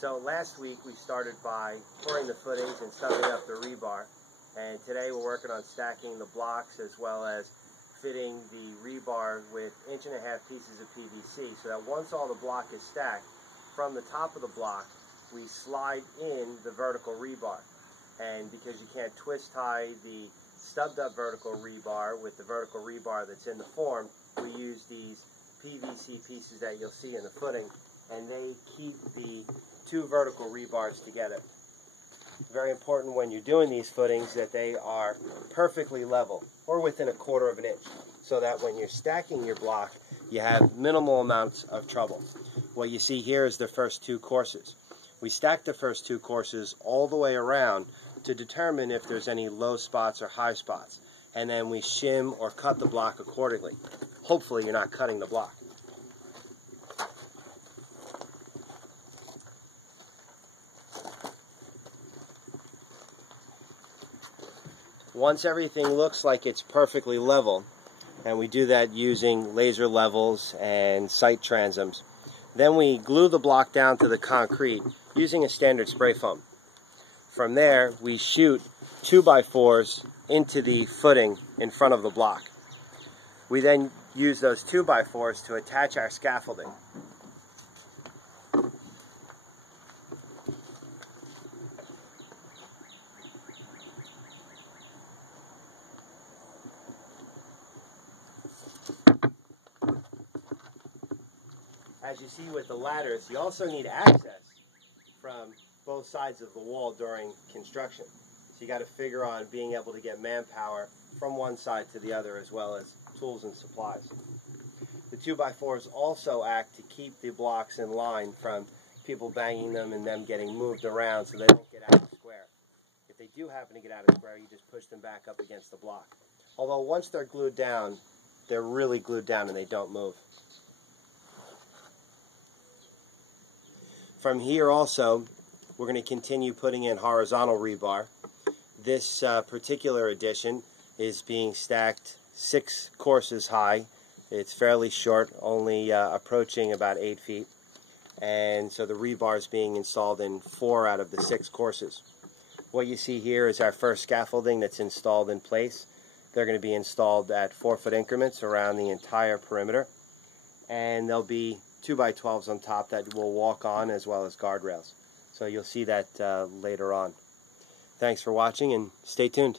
So last week we started by pouring the footings and stubbing up the rebar, and today we're working on stacking the blocks as well as fitting the rebar with 1.5 inch pieces of PVC, so that once all the block is stacked, from the top of the block we slide in the vertical rebar. And because you can't twist tie the stubbed up vertical rebar with the vertical rebar that's in the form, we use these PVC pieces that you'll see in the footing, and they keep the two vertical rebars together. Very important when you're doing these footings that they are perfectly level or within 1/4 of an inch, so that when you're stacking your block you have minimal amounts of trouble. What you see here is the first 2 courses. We stack the first 2 courses all the way around to determine if there's any low spots or high spots, and then we shim or cut the block accordingly. Hopefully you're not cutting the block. Once everything looks like it's perfectly level, and we do that using laser levels and sight transoms, then we glue the block down to the concrete using a standard spray foam. From there, we shoot 2x4s into the footing in front of the block. We then use those 2x4s to attach our scaffolding. As you see with the ladders, you also need access from both sides of the wall during construction. So you got to figure on being able to get manpower from one side to the other, as well as tools and supplies. The 2x4s also act to keep the blocks in line from people banging them and them getting moved around so they don't get out of square. If they do happen to get out of square, you just push them back up against the block. Although once they're glued down, they're really glued down and they don't move. From here also, we're going to continue putting in horizontal rebar. This particular edition is being stacked 6 courses high. It's fairly short, only approaching about 8 feet. And so the rebar is being installed in 4 out of the 6 courses. What you see here is our first scaffolding that's installed in place. They're going to be installed at 4-foot increments around the entire perimeter. And there'll be 2x12s on top that will walk on, as well as guardrails. So you'll see that later on. Thanks for watching and stay tuned.